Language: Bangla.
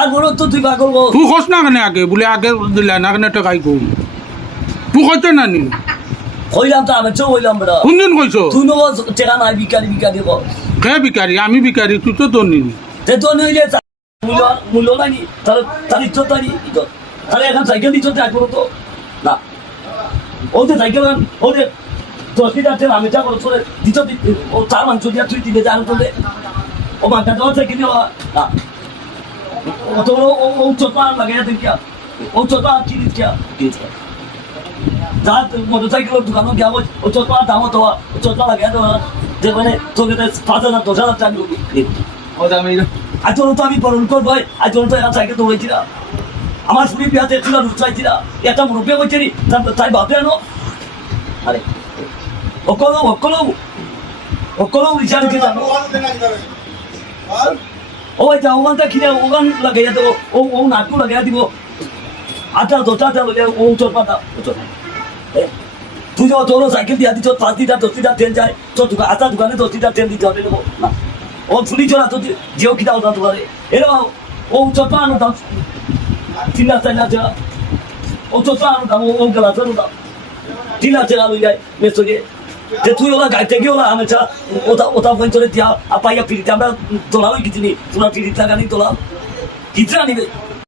আর বড় তো তুই পাগল গো তুই খস না কেন আগে বলে আগে দিলা না কেন টাকাই কম তুই কইতে না নি কইলাম তো আমি চো কইলাম বড় কোনদিন কইছো তুই নো টেকা নাই বিকারি বিকারি কর কে ভিখারি আমি ভিখারি তুই তো তোর নিনি তে তো নইলে মূল্য মূল্য নাই তাহলে তার ইজ্জত নাই ইজ্জত তাহলে এখন সাইকেল ইজ্জত আছে তো না ওদের সাইকেল ওদের 10 টাকা আমি যা করো তোরে দিত ও চার মাংস দিয়া তুই দিবে জানো তোলে ও মাথা দেওয়া সাইকেল না ও তো ও চোপা লাগাইয়া দিন কিয়া ও চোপা কি কিয়া যা মোটরসাইকেলের দোকানও গিয়া ও চোপা দাম তো ও চোপা লাগাইয়া দেওয়া যে মানে তোকে 5,000 10,000 টাকা আজ তো আমি বরণ করবো আজ তো এখন সাইকেল দৌড়াইছি না আমার শুনি বিয়াতে ছিল রুচাইছি না একটা মুরব্বী হয়েছে নি তাই ভাববে না আরে অকলো বিচার কি জানো ও ভাই যা ওখানটা কিনে ওখান লাগাইয়া দেবো ও নাটকু লাগাইয়া দিব 8টা 10টা ও চোর পাতা তুই যখন তোর সাইকেল দিয়া দিচ্ছ 5টা 10টা ট্রেন যায় তোর দোকান আটা দোকানে 10টা ট্রেন দিতে হবে নেবো না ও শুনি চলা তো যেও কিনা ওটা দোকানে এরকম ও চোপা আনো দাম 3 4 টাকা ও চোপা আনো দাম ও গেলা তোর দাম 3 টাকা লই যায় মেসোকে যে তুই ওরা গাড়িতে গিয়ে ওরা আমি ওটা পঞ্চলে দিয়া পাইয়া ফিরিতে আমরা তোলা ওই কিছু নেই তোলা ফিরিতে লাগানি তোলা কিতরা নিবে